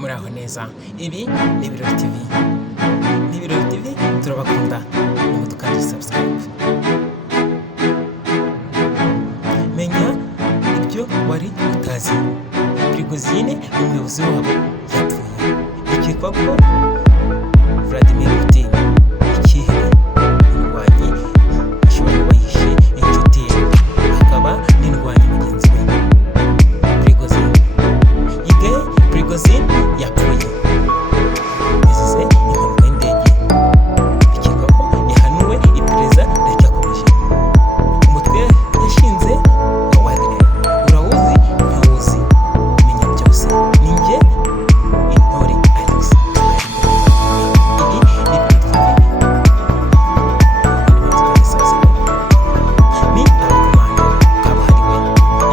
muraho neza. Ibi ni Ibiro TV. Ni Ibiro TV, turabakunda. Nimudukande subscribe. Menya ibyo wari utazi. Prigozine, umuyobozi wabo, yapfuye. Bikekwa ko Vladimir Putin, ikihebe indwanyi, ashobora kuba yishe inshuti ye, akaba n'indwanyi mugenzi we. Prigozine yapfuye yazize impanuka y'indege. Bikekwa ko yahanuwe, iperereza riracyakomeje. Umutwe yashinze wa Wagner, urawuzi ntawuzi, menya byose. Ni njye Intore Alex. Ibi ni ni abakomando kabuhariwe.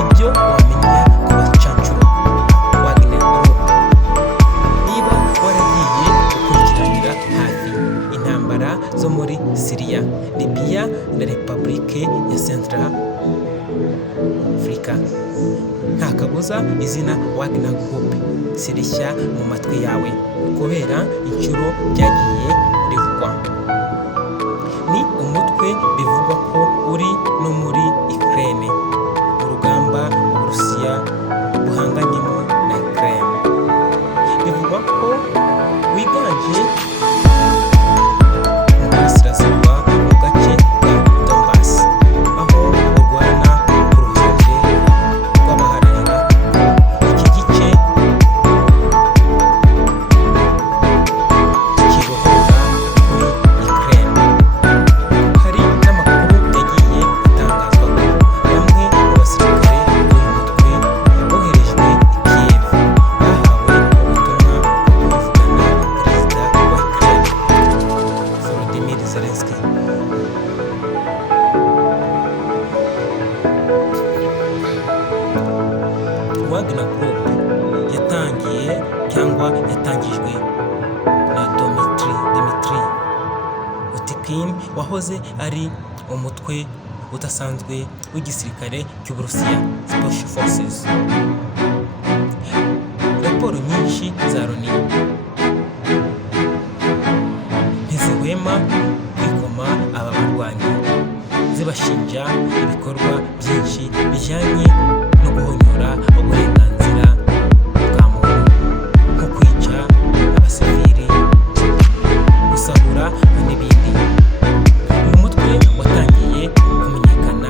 Ibyo wamenya kubacancuro. Wagner Group. Niba waragiye ukurikiranira hafi intambara zo muri Syria, Libya na Repubulike ya Central Africa, nta kabuza izina Wagner Group si rishya mu matwi yawe kubera inshuro byagiye rivugwa. Ni umutwe bivugwa ko uri no muri Ukraine, mu rugamba Uburusiya buhanganyemo na Ukraine. Bivugwa ko wiganje mu burasirazuba mu gace ka Donbass, aho urwana ku ruhande rw'abaharanira iki gice kibohora muri Ukraine. Hari n'amakuru yagiye atangazwa ko bamwe mu basirikare b'uyu mutwe boherejwe i Kiev bahawe ubutumwa bwo kuvugana perezida wa Ukraine Volodymyr Zelensky. Wagner Group yatangijwe na Dmitry Utkin, wahoze ari umutwe udasanzwe w'igisirikare cy'Uburusiya Special Forces. Raporo nyinshi za Loni ntizihwema kwikoma aba barwanyi, zibashinja ibikorwa byinshi bijyanye no guhonyora uburenganzira bwa muntu, nko kwica abasivili, gusahura n'ibindi. Uyu mutwe watangiye kumenyekana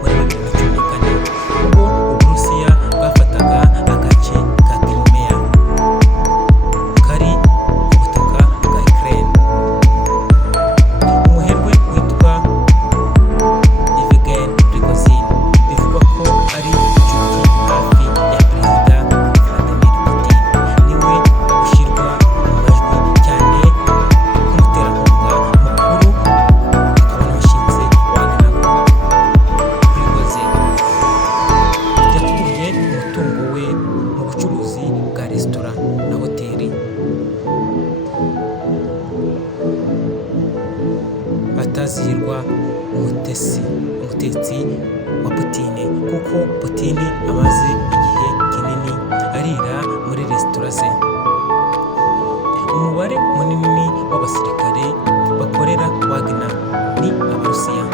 muri 2014 ubwo Uburusiya bwafataga agace ka Crimea kari ku butaka bwa Ukraine. Umuherwe witwa Prigozine bivugwa ko ari inshuti hafi ya perezida Vladimir Putin, niwe ushyirwa mu majwi cyane nk'umuterankunga mukuru, akaba n'uwashinze Wagner Group. Prigozine yakuye umutungo we mu bucuruzi bwa resitora na hoteli, atazihirwa umutetsi wa Putin, kuko Putin amaze igihe kinini arira muri resitora ze. Umubare munini w'abasirikare bakorera Wagner ni Abarusiya,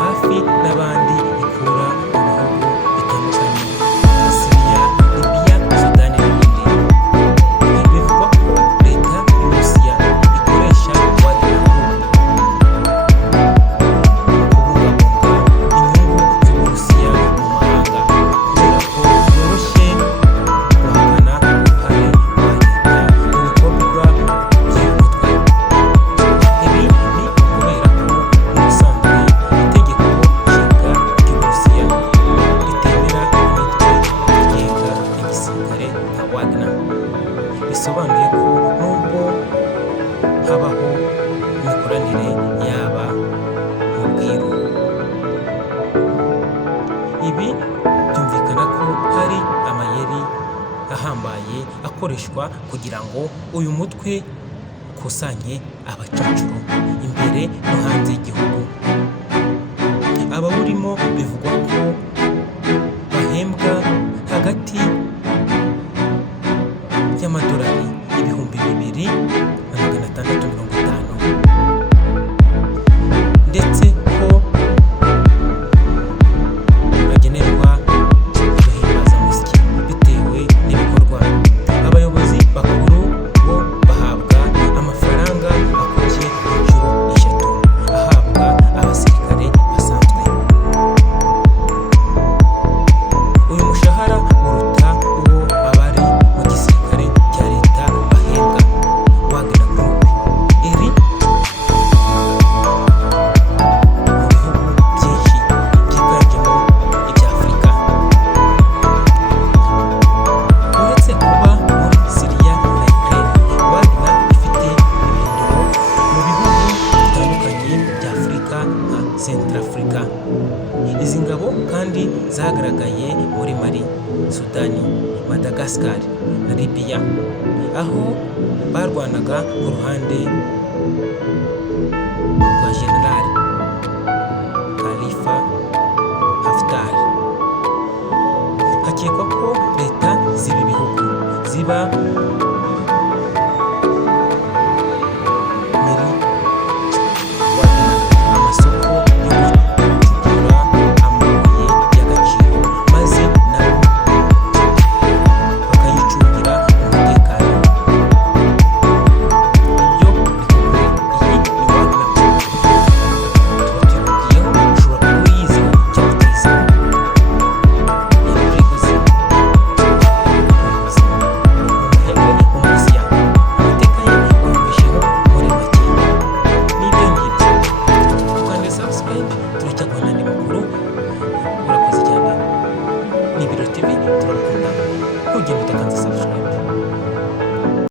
hafi n'abandi ikura mu bihugu bitandukanye nka Syria, Libya, Sudan n'ibindi. Bivugwa ko leta y'Uburusiya ikoresha Wagner Group kubungabunga inyungu z'Uburusiya mu mahanga, kubera ko byoroshye guhakana uruhare rwa leta mu bikorwa by'uyu mutwe. Ibi ni ukubera ko mu busanzwe itegeko nshinga ry'Uburusiya ritemera imitwe yigenga y'igisirikare nka Wagner. Bisobanuye ko nubwo habaho imikoranire yaba mu bwiru, ibi byumvikana ko hari amayeri ahambaye akoreshwa kugira ngo uyu mutwe ukusanye abacancuro imbere no hanze y'igihugu. Abawurimo bivugwa ko bahembwa hagati y'amadolari 2,650 ndetse ko bagenerwa guhimbazamusyi bitewe n'ibikorwa. Abayobozi bakuru bo bahabwa amafaranga akubye inshuro 3 ahabwa abasirikare basanzwe. Uyu mushahara uruta uwo abari mu gisirikare cya leta bahembwa. Wagner Group iri mu bihugu byinshi byiganjemo ibya Afurika. Uretse kuba muri Syria na Ukraine, Wagner ifite ibirindiro mu bihugu bitandukanye bya Afurika nka Centrafrica. Izi ngabo kandi zagaragaye muri Mali, Sudani, Madagascar na Libya, aho barwanaga ku ruhande rwa General Khalifa Haftar. Hakekwa ko leta z'ibi bihugu ziba